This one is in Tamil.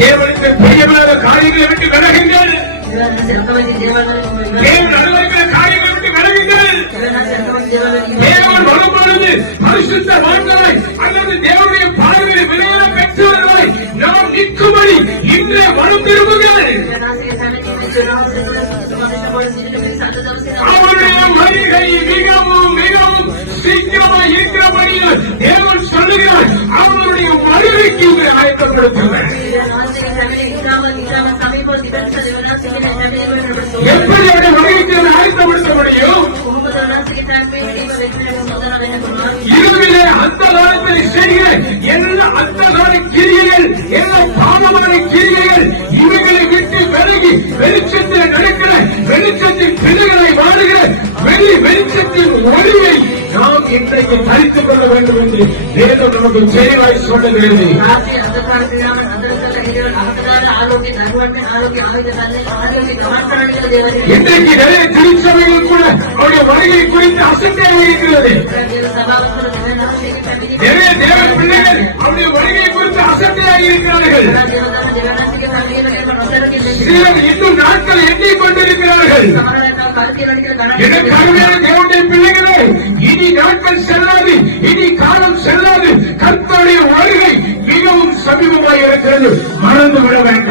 தேவனுக்கு பிரியமில்லாத காரியங்களை விட்டு விலகுங்கள். தேவன் அனுமதிக்கிற காரியங்களை விட்டு விலகுங்கள். தேவன் வரும்பொழுது பரிசுத்தவான்களாய் அல்லது தேவனுடைய பார்வையை விலையில பெற்றவர்களாய் நாம் நிற்கும்படி இன்றே வரும் திரும்புங்கள். அவருடைய வருகை மிகவும் மிகவும் சீக்கிரமாக இருக்கிறபடியில் தேவன் சொல்லுகிறார். அவருடைய வருகைக்கு உங்களை ஆயத்தப்படுத்துங்கள். எப்படி அவருடைய வருகைக்கு ஆயத்தப்படுத்த முடியும்? இருவிலே அந்த காலத்தில் செய்கிற எல்லா அந்த கால கிரியைகள், எல்லா பாவமான கிரியைகள் இவைகளை விட்டு விலகி வெளிச்சத்தில் நடக்கிற வெளிச்சத்தின் பிள்ளைகளை வாழுகிற வெளிச்சத்தின் ஒளிவை நாம் இன்றைக்கு தரித்துக் கொள்ள வேண்டும் என்று வேதம் நமக்கு தெளிவாய் சொல்லுகிறது. இன்றைக்கு நிறைய திருச்சபைகள் கூட அவருடைய வருகை குறித்து அசட்டையாக இருக்கிறது. நிறைய தேவ பிள்ளைகள் அவருடைய வருகை குறித்து அசட்டையாக இருக்கிறார்கள். சிலர் இன்னும் நாட்கள் எண்ணிக் கொண்டிருக்கிறார்கள். எனக்கு அருமையான தேவனுடைய பிள்ளைகளே, இனி நாட்கள் செல்லாது, இனி காலம் செல்லாது. கர்த்தருடைய வருகை மிகவும் சமீபமாக இருக்கிறது. மறந்து விட வேண்டும்.